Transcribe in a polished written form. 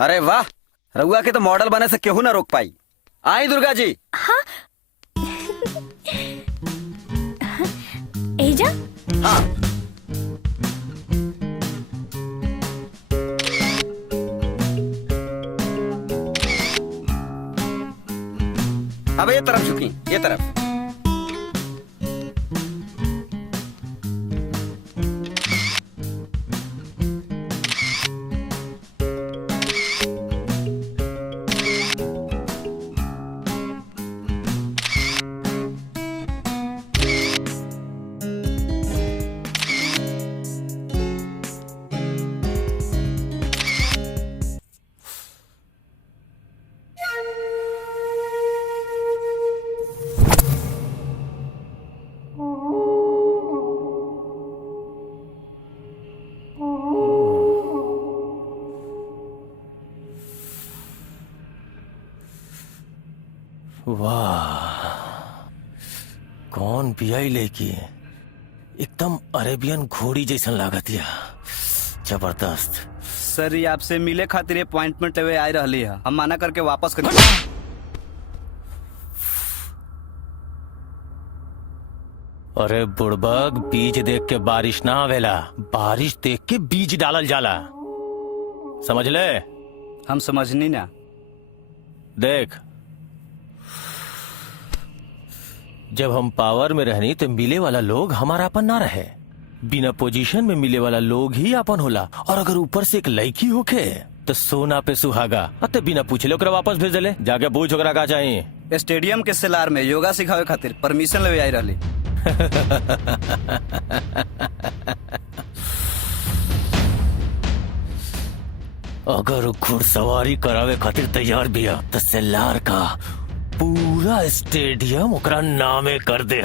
अरे वाह, रउआ के तो मॉडल बने से केहू ना रोक पाई। आई दुर्गा जी। हाँ एजा। हाँ अब ये तरफ झुकी, ये तरफ। वाह, कौन पियाई लेकी एकदम अरेबियन घोड़ी जैसन लागतिया। जबरदस्त। सर ये आपसे मिले खातिर अपॉइंटमेंट लेवे आई रहली है, हम माना करके वापस कर। अरे बुड़बक, बीज देख के बारिश ना आवेला, बारिश देख के बीज डालल जाला। समझ ले? हम समझनी ना। देख, जब हम पावर में रहनी तो मिले वाला लोग हमारा अपन ना रहे। बिना पोजीशन में मिले वाला लोग ही अपन होला। और अगर ऊपर से एक लड़की होके तो सोना पे सुहागा। अते बिना पूछले ओकरा वापस भेज देले। जाके पूछ ओकरा का चाहिए। स्टेडियम के सेलार में योगा सिखावे खातिर परमिशन लेवे आई रहली। अगर घुड़सवारी करावे खातिर तैयार बिया तो सेलार का पूरा स्टेडियम ओकरा नामे कर दे।